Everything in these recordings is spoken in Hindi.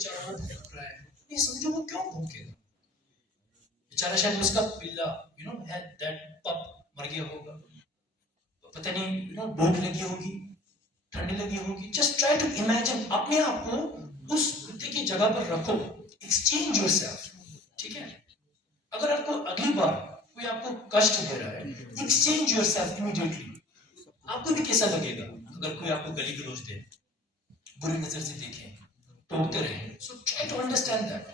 बेचारा वो भूख रहा है, ये समझो वो क्यों भूखेगा? बेचारा शायद उसका पिल्ला दैट पप मर गया होगा, पता नहीं भूख लगी होगी, ठंडी लगी होगी। जस्ट ट्राई टू इमेजिन, अपने आप को उस कुत्ते की जगह पर रखो, एक्सचेंज योरसेल्फ, ठीक है? अगर आपको अगली बार कोई आपको कष्ट दे रहा है, एक्सचेंज योरसेल्फ इमीडिएटली। आपको भी कैसा लगेगा अगर कोई आपको गाली गलौज दे, बुरी नजर से देखे, टोकते रहे? So try to understand that,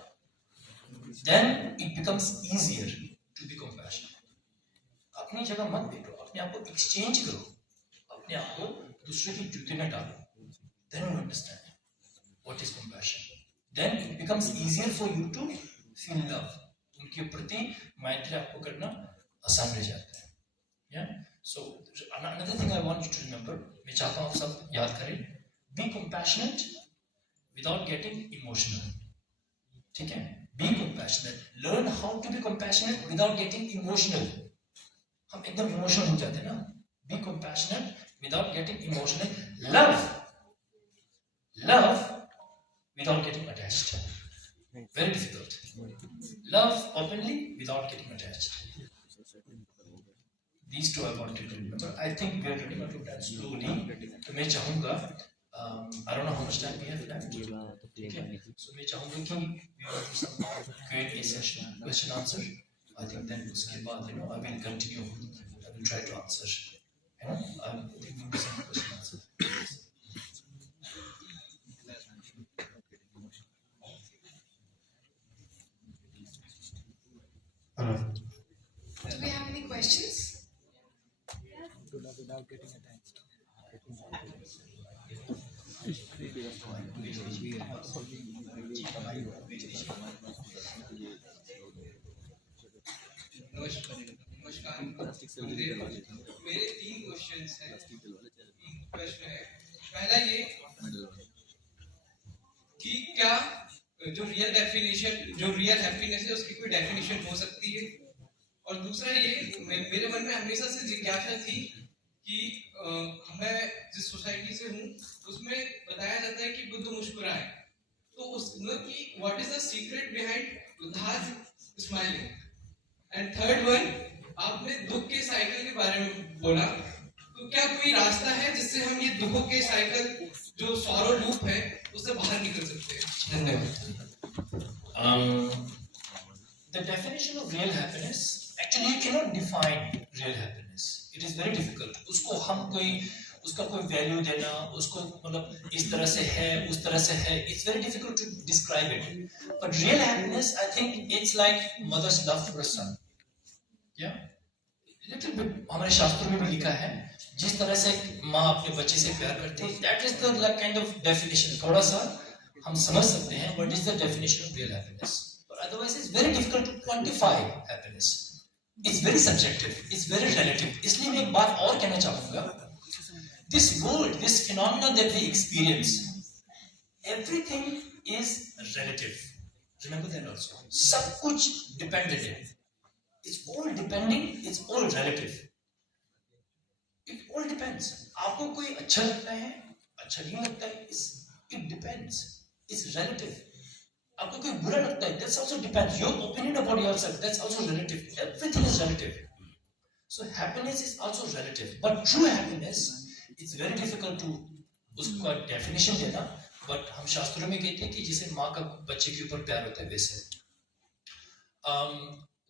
then it becomes easier to be compassionate. अपनी जगह मत बैठो, अपने आप को एक्सचेंज करो, अपने आप को दूसरे की जूते में डालो, then you understand what is compassion, then it becomes easier for you to feel love, उनके प्रति मैत्री आपको करना आसान रह जाता है। yeah, so another thing I want you to remember, मैं चाहता हूँ आप सब याद करें, be compassionate without getting emotional, ठीक है? be compassionate, learn how to be compassionate without getting emotional। हम एकदम इमोशनल हो जाते हैं ना, be compassionate without getting emotional, love without getting attached, very difficult, love openly without getting attached, these two I want you to remember। I think we are running out of time slowly, तो मैं चाहूँगा I don't know how much time we have left, okay? So मैं चाहूँगा कि we will do some Q&A session, question answer। I think then उसके बाद I will continue, I will try to answer, I think we'll do some question answer। Do we have any questions? Without getting attached. नमस्कार, मेरे 3 क्वेश्चंस हैं। प्रश्न है पहला ये कि क्या जो रियल हैप्पीनेस है उसकी कोई डेफिनेशन हो सकती है? और दूसरा ये, मेरे मन में हमेशा से जिज्ञासा थी कि मैं जिस सोसाइटी से हूँ उसमें बताया जाता है कि बुद्ध मुस्कुराए, तो उसमें कि what is the secret behind Buddha's smiling? And third one, आपने दुख के साइकिल के बारे में बोला, तो क्या कोई रास्ता है जिससे हम ये दुखों के साइकिल जो सॉरो लूप है उससे बाहर निकल सकते हैं? धन्यवाद। The definition of real happiness, actually you cannot define real happiness, it is very difficult। उसका कोई वैल्यू देना, उसको मतलब इस तरह से है उस तरह से है, it's very difficult to describe it। But real happiness, I think it's like mother's love for a son, yeah, little bit हमारे शास्त्रों में भी लिखा है, जिस तरह से माँ अपने बच्चे से प्यार करती है, that is the like kind of definition। थोड़ा सा हम समझ सकते हैं what is the definition of real happiness, but otherwise it's very difficult to quantify happiness, it's very subjective, it's very relative। इसलिए मैं एक बात और कहना चाहूँगा, this world, this phenomenon that we experience, everything is relative, remember that also। सब कुछ dependent है, it's all depending, it's all relative, it all depends। आपको कोई अच्छा लगता है, अच्छा नहीं लगता है, it depends, it's relative। आपको कोई बुरा लगता है, that's also depends, your opinion about yourself, that's also relative, everything is relative। So happiness is also relative, but true happiness, it's very difficult to उसका definition देना, but हम शास्त्रों में कहते हैं कि जिसे माँ का बच्चे के ऊपर प्यार होता है वैसे।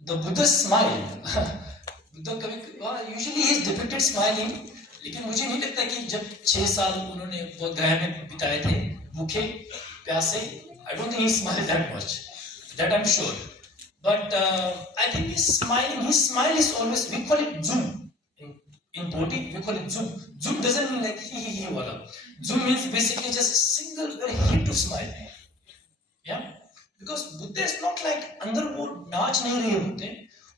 The Buddha's smile, बुद्ध कभी usually he is depicted smiling, लेकिन मुझे नहीं लगता कि जब 6 साल उन्होंने गया में बिताए थे भूखे प्यासे, I don't think he smiled that much, that I'm sure। But I think he's smiling, his smile is always, we call it zoom, in Bodhi we call it zoom। Zoom doesn't mean like he wala, zoom means basically just a single very hit of smile, yeah, because Buddha is not like अंदर वो नाच नहीं रहे होते,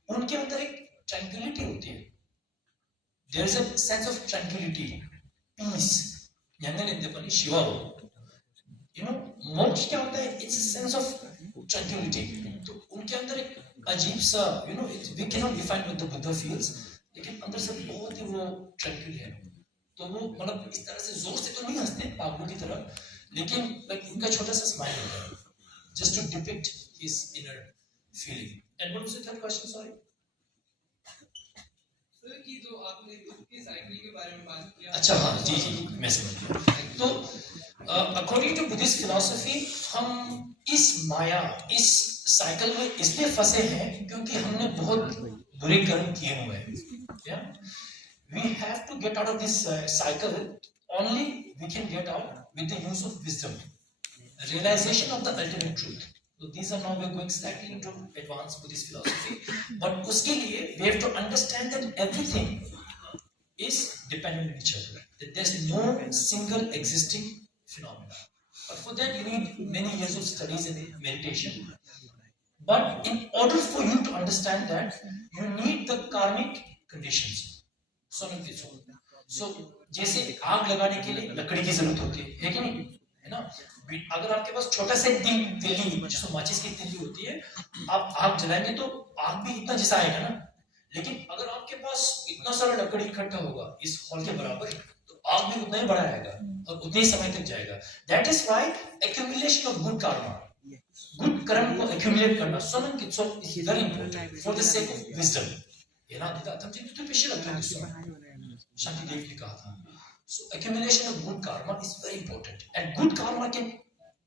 उनके अंदर एक tranquility होती है, there is a sense of tranquility, peace, ज्ञाननित्यपनि Shiva हो, मोक्ष क्या होता है, it's a sense of tranquility। तो उनके अंदर एक अजीब सा we cannot define what the Buddha feels, लेकिन अंदर से बहुत ही वो ट्रैंक्विल है। तो वो मतलब इस तरह से जोर से तो नहीं हंसते पागलों की तरह, लेकिन उनका छोटा सा स्माइल होता है, just to depict his inner feeling. And what was the third question? Sorry. Sir कि जो आपने दुख के साइकिल के बारे में बात किया। अच्छा हाँ जी मैं समझ गया। तो अकॉर्डिंग टू बुद्धिस्ट फिलॉसफी हम इस माया इस साइकिल में इसलिए फंसे हैं क्योंकि हमने बहुत बुरे कर्म किए हुए हैं। We have to get out of this cycle. Only we can get out with the use of wisdom, realization of the ultimate truth. So these are now we're going slightly into advanced Buddhist philosophy. But उसके लिए we have to understand that everything is dependent on each other. That there's no single existing phenomena. But for that you need many years of studies and meditation. But in order for you to understand that, you need the karmic conditions. So जैसे आग लगाने के लिए लकड़ी की जरूरत होती है कि नहीं, है ना? अगर आपके पास छोटा सा तिल्ली जिसको माचिस की तिल्ली होती है, आप आग जलाएंगे तो आग भी इतना जैसा आएगा ना, लेकिन अगर आपके पास इतना सारा लकड़ी इकट्ठा होगा इस हॉल के बराबर, तो आग भी उतना ही बड़ा आएगा और उतने ही समय तक जाएगा. That is why accumulation of good karma, good कर्म को accumulate करना सोनम की so is very important for the sake of wisdom. ये ना दिखा था मुझे तो पीछे लगता है शांति देव ने कहा था. So accumulation of good karma is very important, and good karma can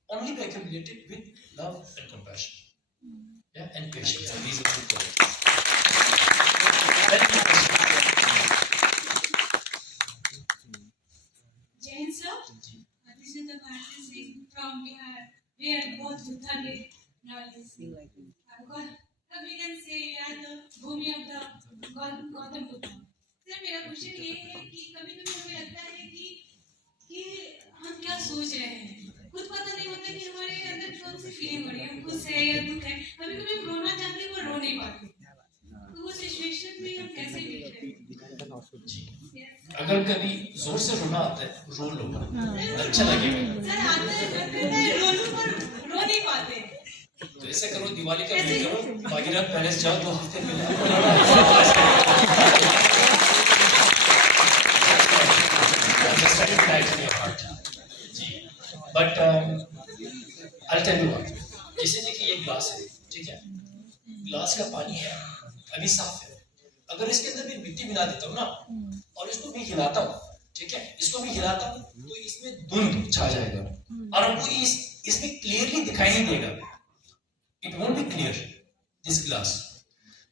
only be accumulated with love and compassion, and patience. And these are good qualities. Jain sir, this is the Bharati Singh from Bihar. We are both Uttari knowledge. We can say we are the Bhumi of the Gautam Buddha. Sir मेरा क्वेश्चन ये है कि कभी-कभी हमें लगता है कि हम क्या सोच रहे हैं, खुद पता नहीं होता कि हमारे अंदर कौन सी फीलिंग हो रही है, खुश है या दुख है. कभी-कभी हम रोना चाहते हैं पर रो नहीं पाते, तो वो सिचुएशन में हम कैसे डील करें? अगर कभी जोर से रोना आता है रो लो, अच्छा लगेगा. सर आता है रो लो पर रो नहीं पाते. तो ऐसे करो, दिवाली का वेट करो, भागीरथ पैलेस जाओ 2 हफ्ते पहले. But I'll tell you what. जैसे देखिए ये ग्लास है, ठीक है? ग्लास का पानी है, अभी साफ है. अगर इसके अंदर भी मिट्टी मिला देता हूँ ना, और इसको भी हिलाता हूँ, ठीक है? इसको भी हिलाता हूँ, तो इसमें धुंध छा जाएगा, और आपको इसमें क्लियरली दिखाई नहीं देगा. It won't be clear, this glass.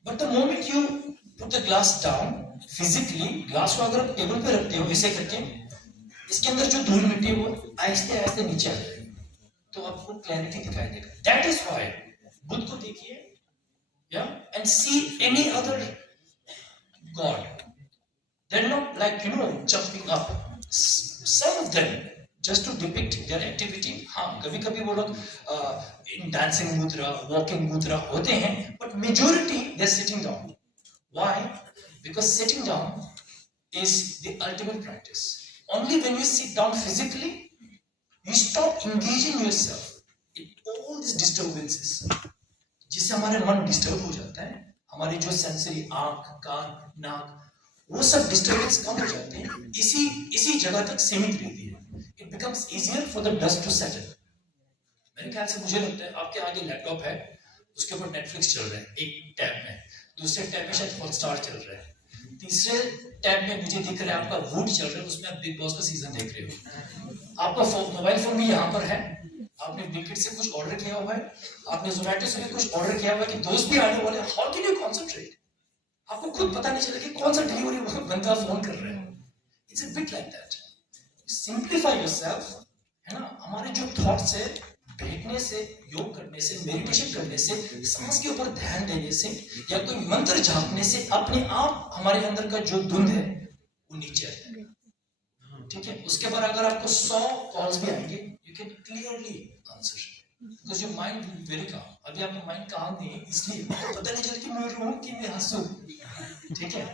But the moment you put the glass down, physically, glass को अगर आप टेबल पे रखते हो ऐसे करके, इसके अंदर जो धूल मिट्टी है वो आहिस्ते आहिस्ते नीचे आ जाएगी, तो आपको क्लैरिटी दिखाई देगा. That is why बुद्ध को देखिए, and see any other god. They're not like jumping up. Some of them just to depict their activity. हाँ कभी-कभी वो लोग in dancing mudra, walking mudra होते हैं, but majority they're sitting down. Why? Because sitting down is the ultimate practice. Only when you sit down physically, you stop engaging yourself in all these disturbances. जिससे हमारे मन डिस्टर्ब हो जाता है, हमारी जो सेंसरी आँख, कान, नाक, वो सब डिस्टर्बेंस कम हो जाते हैं, इसी जगह तक सीमित रहती है. It becomes easier for the dust to settle. मेरे ख्याल से मुझे लगता है आपके आगे लैपटॉप है, उसके ऊपर नेटफ्लिक्स चल रहा है एक टैब में, दूसरे टैब में शायद हॉटस्टार चल रहा है, तीसरे टैब में मुझे दिख रहा है आपका वुड चल रहा है, उसमें आप बिग बॉस का सीजन देख रहे हो. आपका मोबाइल फोन भी यहाँ पर है, आपने ब्लिंकिट से कुछ ऑर्डर किया हुआ है, आपने जोमेटो से भी कुछ ऑर्डर किया हुआ है कि दोस्त भी आने वाले हैं. How can you concentrate? आपको खुद पता नहीं चला कि कौन सा डिलीवरी बंदा फोन कर रहा है. It's a bit like that. Simplify yourself, है ना? हमारे जो थॉट्स है, बैठने से, योग करने से, मेडिटेशन करने से, सांस के ऊपर ध्यान देने से, या कोई मंत्र जापने से अपने आप हमारे अंदर का जो धुंध है वो नीचे आ जाएगा. ठीक है? उसके बाद अगर आपको 100 कॉल्स भी आएंगे, you can clearly answer because your mind very calm. अभी आपका माइंड काम नहीं है, इसलिए पता नहीं चलता कि मैं रोऊं कि मैं हंसूं. ठीक है?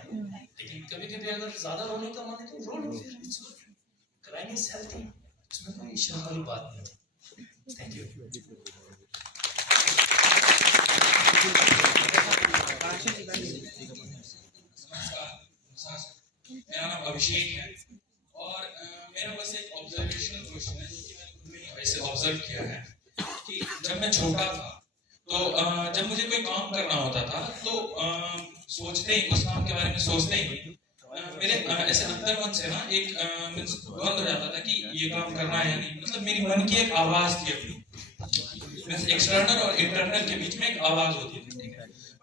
लेकिन कभी-कभी अगर ज्यादा रोने का मन है तो रो लो, फिर it's good. Crying is healthy, इसमें कोई शर्म वाली बात नहीं. Thank you. मेरा नाम अभिषेक है और मेरा बस एक ऑब्जर्वेशनल क्वेश्चन है जो कि मैंने वैसे ऑब्जर्व किया है कि जब मैं छोटा था तो जब मुझे कोई काम करना होता था तो सोचते ही उस काम के बारे में सोचते ही मेरे ऐसे अंतर मन से ना एक बंद हो जाता था कि ये काम करना है या नहीं। मतलब मेरी मन की एक आवाज थी अपनी, एक्सटर्नल और इंटरनल के बीच में एक आवाज होती थी।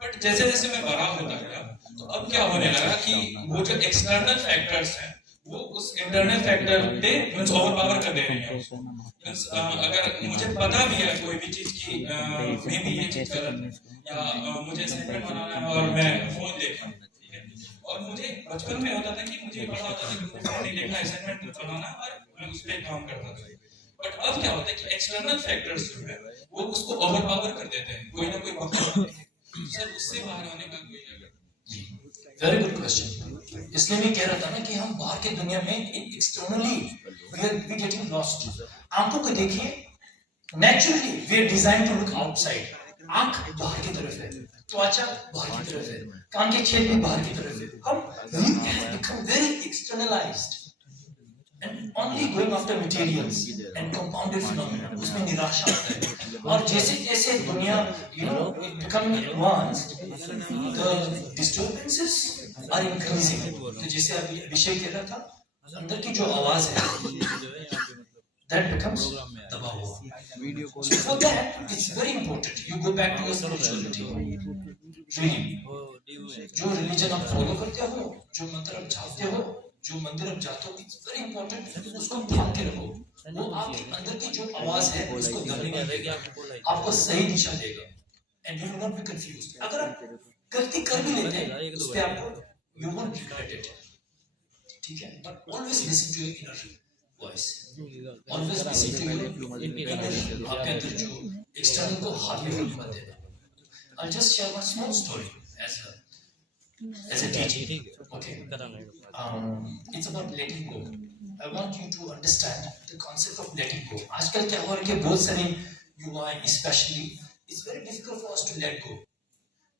बट जैसे जैसे मैं बड़ा होता गया तो अब क्या होने लगा कि वो जो एक्सटर्नल फैक्टर्स हैं वो उस इंटरनल फैक्टर पे ओवर पावर कर दे रहे हैं। अगर मुझे पता भी है कोई भी चीज की मे भी ये चीज गलत है या मुझे असाइनमेंट बनाना है और मैं फोन देख रहा हूँ, ठीक है, और मुझे बचपन में होता था कि मुझे पता होता था कि फोन नहीं देखना, असाइनमेंट बनाना और मैं उस पर काम करता था। बट अब क्या होता है कि एक्सटर्नल फैक्टर्स जो है वो उसको ओवर पावर कर देते हैं, कोई ना कोई सर उससे बाहर आने का कोई वेरी गुड क्वेश्चन। इसलिए मैं कह रहा था ना कि हम बाहर की दुनिया में एक्सटर्नली वी गेटिंग लॉस्ट। आंखों को देखिए, naturally we are design to look outside. आंख बाहर की तरफ है, त्वचा बाहर की तरफ है, कान के छेद भी बाहर की तरफ है। हम become very externalised and only going after materials and compounded phenomena, उसमें निराशा आता है। और जैसे जैसे दुनिया becoming advanced, the disturbances are increasing। तो जैसे अभी अभिषेक कह रहा था, अंदर की जो आवाज है that becomes दबा हुआ। So for that it's very important you go back to your spirituality, really जो रिलीजन आप फॉलो करते हो, जो मंत्र आप जापते हो, जो मंदिर आप जाते हो, इट्स वेरी इंपॉर्टेंट, उसको थाम के रखो। वो आपके अंदर की जो आवाज है उसको दबने नहीं देगा, आपको सही दिशा देगा and you will not be confused. अगर आप गलती कर भी लेते हैं उस पे आपको यू वोंट रिग्रेट इट, ठीक है, but always listen to your inner voice, always listen to your inner, आपके अंदर जो एक्सटर्नल को हावी होने मत देना। I will just share one small story as a teacher, okay, it's about letting go. I want you to understand the concept of letting go. आजकल क्या हो रहा है कि बहुत सारे युवा especially it's very difficult for us to let go।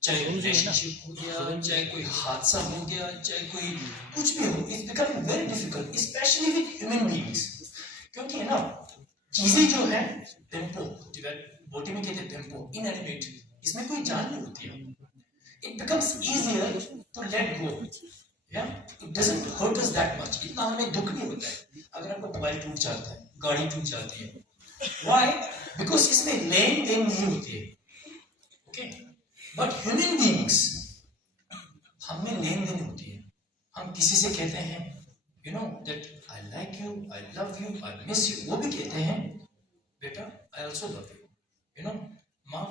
चाहे रिलेशनशिप हो गया, चाहे कोई हादसा हो गया, चाहे कोई कुछ भी हो, it's becoming very difficult, especially with human beings। क्योंकि है ना, चीजें जो है टेम्पो, बॉडी में कहते हैं टेम्पो, इनएनिमेट, इसमें कोई जान नहीं होती है। It becomes easier to let go, yeah, it doesn't hurt us that much, इतना हमें दुख नहीं होता है। अगर आपका मोबाइल टूट जाता है, गाड़ी टूट जाती है, why? Because इसमें लेन देन नहीं होती है, okay, but human beings हमें लेन देन होती है। हम किसी से कहते हैं you know that I like you, I love you, I miss you, वो भी कहते हैं बेटा I also love you, you know माँ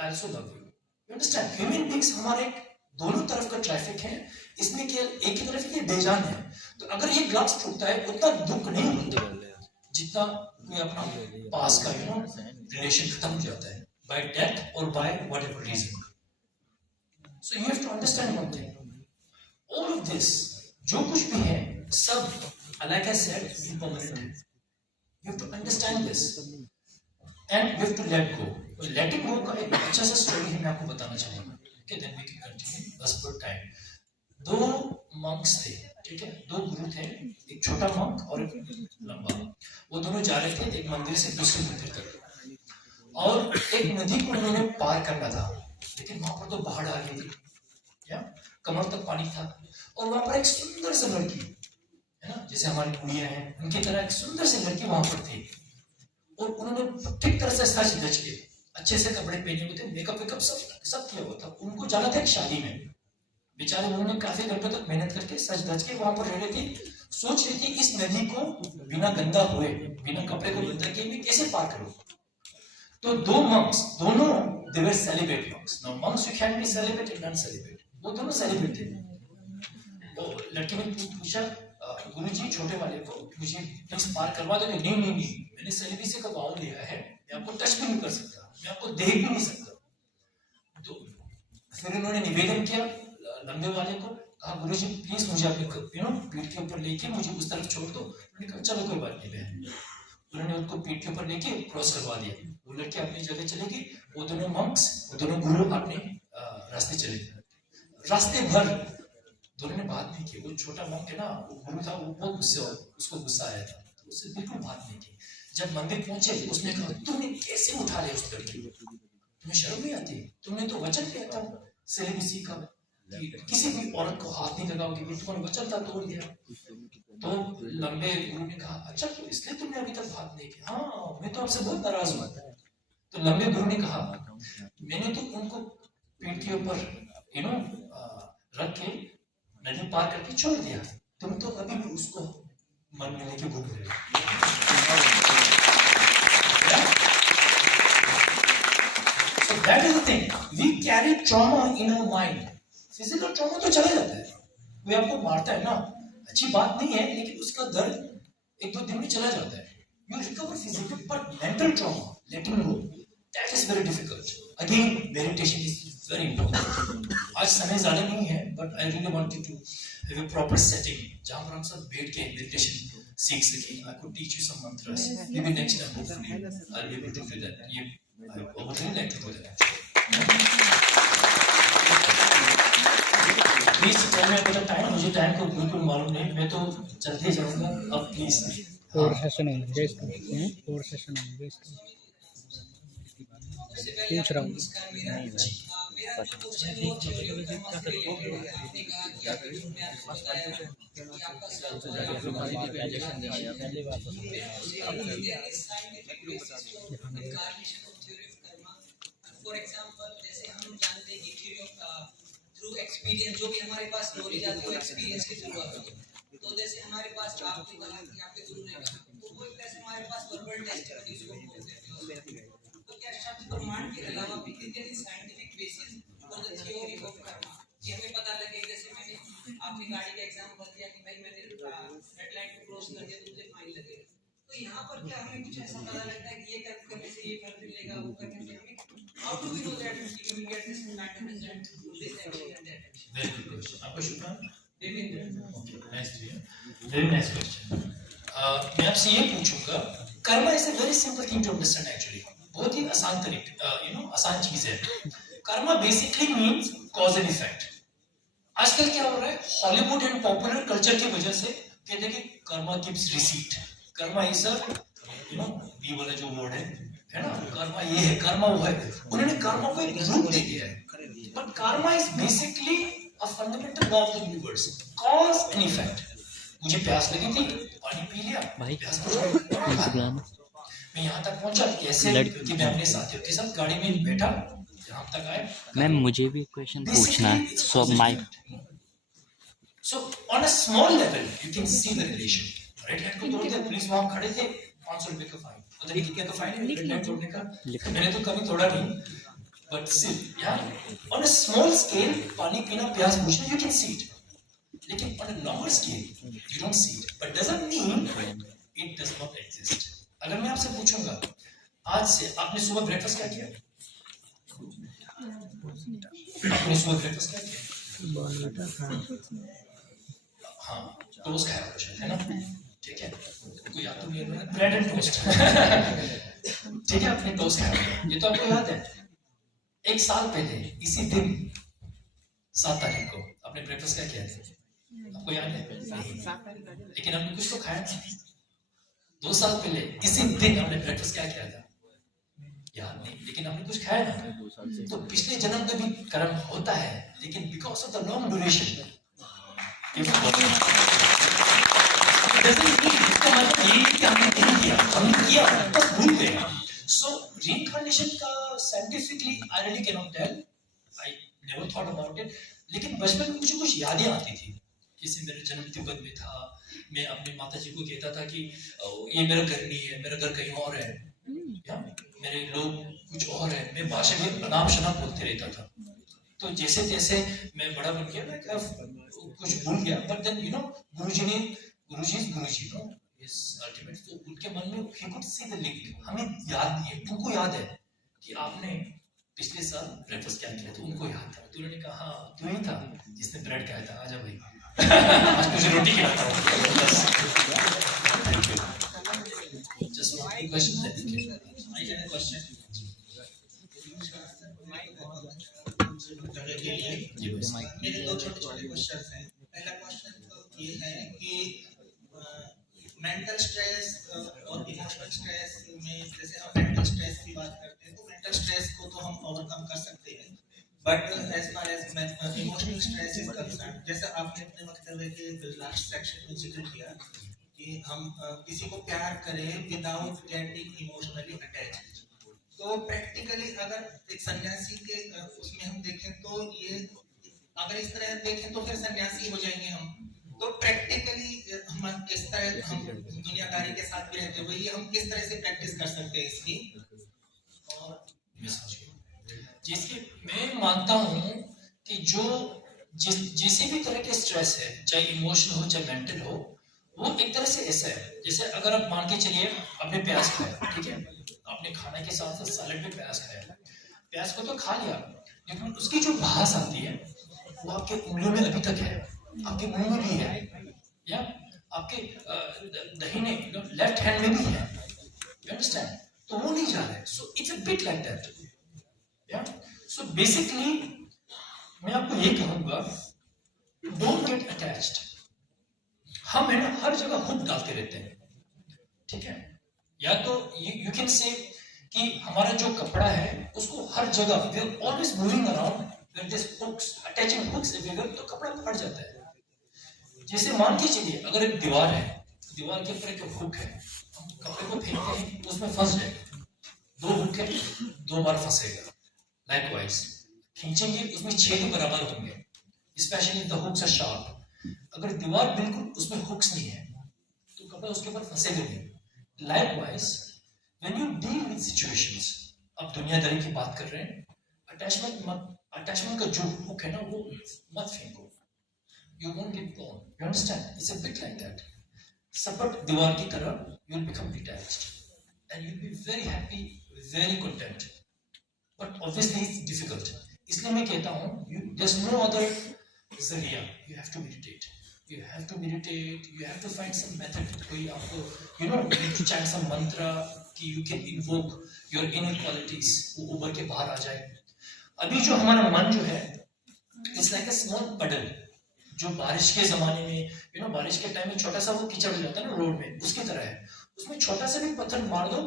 I also love you। You understand? Human beings हमारे दोनों तरफ का ट्रैफिक है, इसमें केवल एक ही तरफ ये बेजान है। तो अगर ये ग्लास टूटता है उतना दुख नहीं होता जितना कोई अपना पास का रिलेशन खत्म हो जाता है by death or by whatever reason। So you have to understand one thing, all of this जो कुछ भी है सब like I said impermanent है। You have to understand this and you have to let go। लेटिंग गो का एक अच्छा सा स्टोरी है, मैं आपको बताना चाहूंगा, okay, then we can continue as per time। दो मंक्स थे, ठीक है, दो गुरु थे, एक छोटा मंक और एक लंबा। वो दोनों जा रहे थे एक मंदिर से दूसरे मंदिर तक, और एक नदी को उन्होंने पार करना था, लेकिन वहां पर तो बाढ़ आ गई थी, या कमर तक पानी था, और वहां पर एक सुंदर सी लड़की है ना, जैसे हमारी कुड़ियां हैं उनकी तरह एक सुंदर सी लड़की वहां पर थी, और उन्होंने ठीक तरह से सच धज के अच्छे से कपड़े पहने हुए थे, मेकअप वेकअप सब किया हुआ था। उनको जाना था एक शादी में, बेचारे उन्होंने काफी घंटों तक मेहनत करके सच धज के वहां पर रह रही थी, सोच रही थी इस नदी को बिना गंदा हुए, बिना कपड़े को गंदा किए मैं कैसे पार करूं। तो दो मंक्स, दोनों they were celibate monks. Now monks you can be celibate and non celibate, वो दोनों सेलिब्रेट थे। तो लड़की ने पूछा गुरुजी छोटे वाले को, मुझे प्लीज पार करवा दोगे? नहीं नहीं नहीं, मैंने सेलिब्रेसी का वाव लिया है, मैं आपको टच भी नहीं कर सकता, मैं आपको देख भी नहीं सकता। तो फिर उन्होंने निवेदन किया लंबे वाले को, कहा गुरुजी प्लीज मुझे अपने पीठ के ऊपर लेके मुझे उस तरफ छोड़ दो। उन्होंने कहा चलो कोई बात नहीं बहन। उन्होंने उनको पीठ के ऊपर लेके क्रॉस करवा दिया, वो लड़की अपनी जगह चली गई, वो दोनों मंक्स, वो दोनों गुरु अपने रास्ते चले गए। रास्ते भर दोनों ने बात नहीं की। वो छोटा मंक है ना, वो गुरु था, वो बहुत उसको गुस्सा आया था, तो उससे बिल्कुल बात नहीं की। जब मंदिर पहुंचे उसने कहा तुमने कैसे उठा लिया उस लड़की को, तुम्हें शर्म नहीं आती? तुमने तो वचन किया था सेलिबसी का कि किसी भी औरत को हाथ नहीं लगाओगे, तुमने वचन था तोड़ दिया। तो लंबे गुरु ने कहा अच्छा तो इसलिए तुमने अभी तक बात नहीं की? हाँ मैं तो आपसे बहुत नाराज हूँ। तो लंबे गुरु ने कहा मैंने तो उनको पेट के ऊपर रख के नदी पार करके छोड़ दिया, तुम तो अभी भी उसको मन में लेके घूम रहे हो। So that is the thing. We carry trauma in our mind. Physical trauma तो चला जाता है, वो आपको मारता है ना, अच्छी बात नहीं है, लेकिन उसका दर्द 1-2 दिन में चला जाता है. You recover physically, but mental trauma, letting go, that is very difficult. Again, meditation is very important. आज समय ज़्यादा नहीं है, but I really wanted to have a proper setting जहाँ पर हम सब बैठ के meditation सीख सकें. I could teach you some mantras. Maybe next time hopefully I'll be able to do that. I would really like to do that. Please tell me about the time. मुझे टाइम को बिल्कुल मालूम नहीं, मैं तो चलते जाऊँगा. अब प्लीज. और सेशन होंगे इसका, और सेशन होंगे इसका पूछ रहा हूँ. मेरा जो क्वेश्चन वो थ्योरी ऑफ कर्मा से रिलेटेड है. आपने कहा कि आपने जो मैं आपको बताया कि आपका सेल्फ और आपका scientific basis to incarnation of theory of karma. For example जैसे हम जानते हैं कि थ्योरी ऑफ थ्रू एक्सपीरियंस, जो भी हमारे पास नॉलेज आती है वो एक्सपीरियंस के थ्रू आती है. तो जैसे हमारे पास आपने कहा कि आपके गुरु ने कहा, तो वो एक तरह से हमारे पास वर्बल टेस्टिमनी उसको बोलते हैं. तो क्या शब्द प्रमाण के अलावा भी scientific basis for the theory of Karma कि हमें पता लगे, जैसे मैंने आपने गाड़ी का एग्जांपल दिया कि भाई मैंने रेड लाइट को क्रॉस कर दिया तो मुझे फाइन लगेगा. तो यहाँ पर क्या हमें कुछ ऐसा पता लगता है कि ये करने से ये फल मिलेगा, वो करने से हमें how do we know that we will get this kind of result this action and that action. Very good question. आपका शुभ नाम? Devendra. Okay, nice to hear. Very nice question. मैं आपसे ये पूछूंगा, Karma is a very simple thing to understand actually. बहुत ही आसान आसान चीज है. Karma basically means cause and effect. आजकल क्या हो रहा है, हॉलीवुड एंड पॉपुलर कल्चर की वजह से कहते हैं कि karma gives receipt. Karma is be वाला जो वर्ड है ना, कर्मा ये है, कर्मा वो है. उन्होंने कर्मा को एक रूप दे दिया है. But Karma is basically a fundamental law of the universe, cause and effect. मुझे प्यास लगी थी, पानी पी लिया, प्यास बुझा. मैं यहाँ तक पहुँचा कैसे कि मैं अपने साथियों के साथ गाड़ी में बैठा, यहाँ तक आए. मैम मुझे भी क्वेश्चन पूछना है. So on a small level you can see the relation. Right hand को तोड़ दिया, पुलिस वहाँ खड़े थे, 500 रुपए का फाइन. पता नहीं कितना का फाइन है रेड लाइट तोड़ने का. मैंने तो कभी तोड़ा नहीं, बट स्टिल यार ऑन अ स्मॉल स्केल पानी पीना, प्यास बुझना, यू कैन सी इट. लेकिन on a longer scale you don't see it. But doesn't mean it does not exist. अगर मैं आपसे पूछूंगा आज से आपने सुबह ब्रेकफास्ट क्या किया? आपने सुबह ब्रेकफास्ट क्या किया? हाँ, टोस्ट खाया कुछ है ना, ठीक है. कोई याद तो नहीं है, ब्रेड एंड टोस्ट. ठीक है, आपने टोस्ट खाया, ये तो आपको याद है. 1 साल पहले इसी दिन 7 तारीख को आपने ब्रेकफास्ट क्या किया था? आपको याद है? लेकिन आपने कुछ तो खाया था. 2 साल पहले इसी दिन आपने ब्रेकफास्ट क्या किया था? याद नहीं, लेकिन आपने कुछ खाया ना. तो पिछले जन्म में भी कर्म होता है, लेकिन because of the long duration हमने किया तो भूल गए. सो रीइंकार्नेशन का scientifically I really can not tell, I never thought about it. लेकिन बचपन में मुझे कुछ यादें आती थी. जैसे मेरा जन्म तिब्बत में था, मैं अपनी माता जी को कहता था कि ये मेरा घर नहीं है, मेरा घर कहीं और है, या मेरे लोग कुछ और है. मैं भाषा में अनाप शनाप बोलते रहता था. तो जैसे जैसे मैं बड़ा बन गया मैं कुछ भूल गया. But then Guruji know is ultimate. तो उनके मन में ही कुड सी द लिंक. हमें याद नहीं है, तुमको याद है कि आपने पिछले साल ब्रेकफास्ट क्या किया? तो उनको याद था. तो उन्होंने कहा हाँ तू ही था जिसने ब्रेड खाया था, आजा भाई आज तुझे रोटी खिलाता हूँ. Just one question. I have a question. मेरे 2 छोटे-छोटे क्वेश्चन हैं. पहला क्वेश्चन तो ये है कि मेंटल स्ट्रेस और इमोशनल स्ट्रेस में, जैसे हम मेंटल स्ट्रेस की बात करते हैं तो मेंटल स्ट्रेस को तो हम ओवरकम कर सकते हैं, but as far as emotional stress is concern, जैसे आपने अपने वक्तव्य के लास्ट सेक्शन में जिक्र किया कि हम किसी को प्यार करें विदाउट गेटिंग इमोशनली अटैच्ड, तो प्रैक्टिकली अगर एक सन्यासी के उसमें हम देखें तो ये अगर इस तरह देखें तो फिर सन्यासी हो जाएंगे हम, तो प्रैक्टिकली हम इस तरह हम दुनियादारी के साथ भी रहते हुए ये हम किस तरह से प्रैक्टिस कर सकते हैं इसकी। और जिसके मैं मानता हूँ कि जो जिस भी तरह के स्ट्रेस है, चाहे इमोशनल हो चाहे मेंटल हो, वो एक तरह से ऐसा है जैसे अगर आप मान के चलिए आपने प्याज खाया, ठीक है, आपने खाने के साथ साथ सैलेड में प्याज खाया, प्याज को तो खा लिया, लेकिन उसकी जो भास आती है वो आपके उंगलियों में अभी तक है, आपके मुंह में भी है, या आपके दाहिने लेफ्ट हैंड में भी है, यू अंडरस्टैंड, तो वो नहीं जा रहा है। So it's a bit like that, या सो बेसिकली मैं आपको ये कहूंगा, डोंट गेट अटैच्ड। हम है ना हर जगह हुक डालते रहते हैं, ठीक है, या तो यू कैन से कि हमारा जो कपड़ा है उसको हर जगह we are always moving around with this hooks, attaching hooks everywhere, तो कपड़ा फट जाता है। जैसे मान के चलिए अगर एक दीवार है, दीवार के ऊपर एक हुक है, हम कपड़े को फेंकते हैं तो उसमें फंस जाएगा, दो हुक है, दो बार फंसेगा, लाइकवाइज खींचेंगे उसमें छेद बराबर होंगे, specially the hooks are sharp. अगर दीवार बिल्कुल उसमें हुक्स नहीं है तो कपड़ा उसके ऊपर फंसेगा नहीं। Likewise when you deal with situations, अब दुनियादारी की बात कर रहे हैं, अटैचमेंट का जो हुक है ना वो मत फेंको, you won't get blown, you understand, it's a bit like that, सपट दीवार की तरह you will become detached and you will be very happy, very content, but obviously it's difficult, इसलिए मैं कहता हूँ there's no other जरिया, you have to meditate, you have to find some method, कोई आपको you know you need to chant some mantra कि you can invoke your inner qualities, वो उभर के बाहर आ जाए। अभी जो हमारा मन जो है it's like a small puddle, जो बारिश के जमाने में यू नो बारिश के टाइम में छोटा सा वो कीचड़ हो जाता है ना रोड में, उसकी तरह है, उसमें छोटा सा भी पत्थर मार दो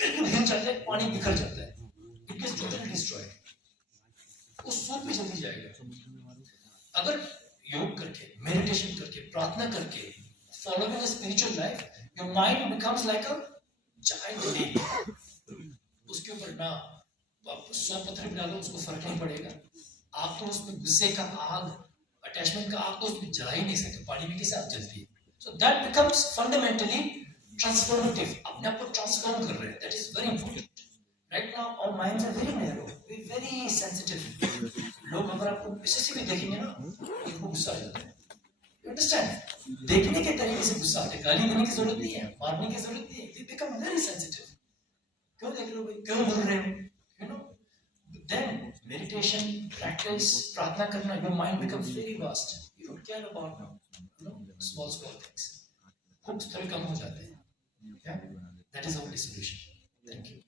बिल्कुल हिल जाता है, पानी बिखर जाता है, इट गेट्स टोटली डिस्ट्रॉयड, वो सूख भी जल्दी जाएगा। अगर योग करके, मेडिटेशन करके, प्रार्थना करके, following a spiritual life, your mind becomes like a giant lake, उसके ऊपर ना 100 पत्थर भी डालो उसको फर्क नहीं पड़ेगा, आप तो उसमें गुस्से का आग, अटैचमेंट का आग तो उसमें जला ही नहीं सकते, पानी में कैसे आग जलती है। So that becomes fundamentally transformative, अपने आप को ट्रांसफॉर्म कर रहे हैं, that is very important. Right now our minds are very narrow, very sensitive, लोग अगर आपको पीछे से भी देखेंगे ना उनको गुस्सा आ जाता है, यू अंडरस्टैंड, देखने के तरीके से गुस्सा आता है, गाली देने की जरूरत नहीं है, मारने की जरूरत नहीं है, वी बिकम वेरी सेंसिटिव, क्यों देख रहे हो भाई, क्यों बोल रहे हो, you know, then meditation practice, प्रार्थना करना, your mind becomes very vast, you don't care about you know small things, hooks थोड़े कम हो जाते हैं, yeah, that is the only solution. Thank you.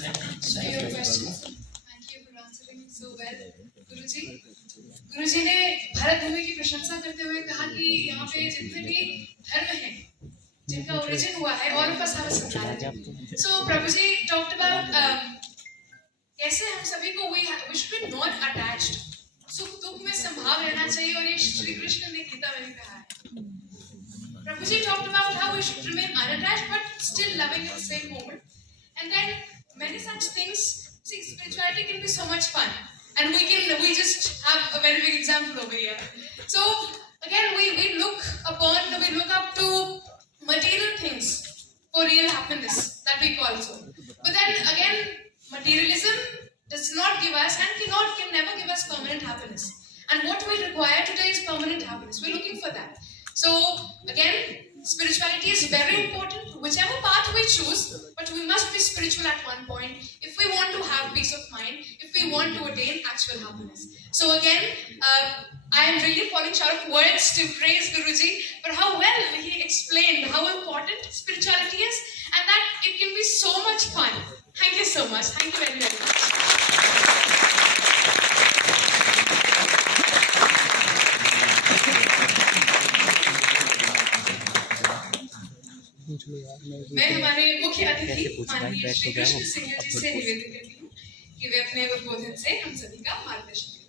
Thank you. Questions? Thank you for answering so well. गुरुजी ने भारत भूमि की प्रशंसा करते हुए कहा कि यहाँ पे जितने भी धर्म हैं जिनका ओरिजिन हुआ है और उनका सारा संचालन। So Prabhu ji talked about कैसे हम सभी को we should be not attached, सुख दुख में संभाव रहना चाहिए, और ये श्री कृष्ण ने गीता में भी कहा है। प्रभु जी talked about how we should remain unattached but still loving at the same moment, and then many such things. See, spirituality can be so much fun, and we just have a very big example over here. So again we look up to material things for real happiness that we call so. But then again, materialism does not give us and can never give us permanent happiness. And what we require today is permanent happiness. We're looking for that. So again, spirituality is very important, whichever path we choose, but we must be spiritual at one point if we want to have peace of mind, if we want to attain actual happiness. So again, I am really falling short of words to praise Guruji for how well he explained how important spirituality is and that it can be so much fun. Thank you so much. Thank you very, very much. पूछ लो यार। मैं हमारे मुख्य कैसे अतिथि पूछता है, माननीय बैठ श्री तो गया कृष्ण वो, सिंह जी अब से निवेदन करती हूँ कि वे अपने उद्बोधन से हम सभी का मार्गदर्शन करें।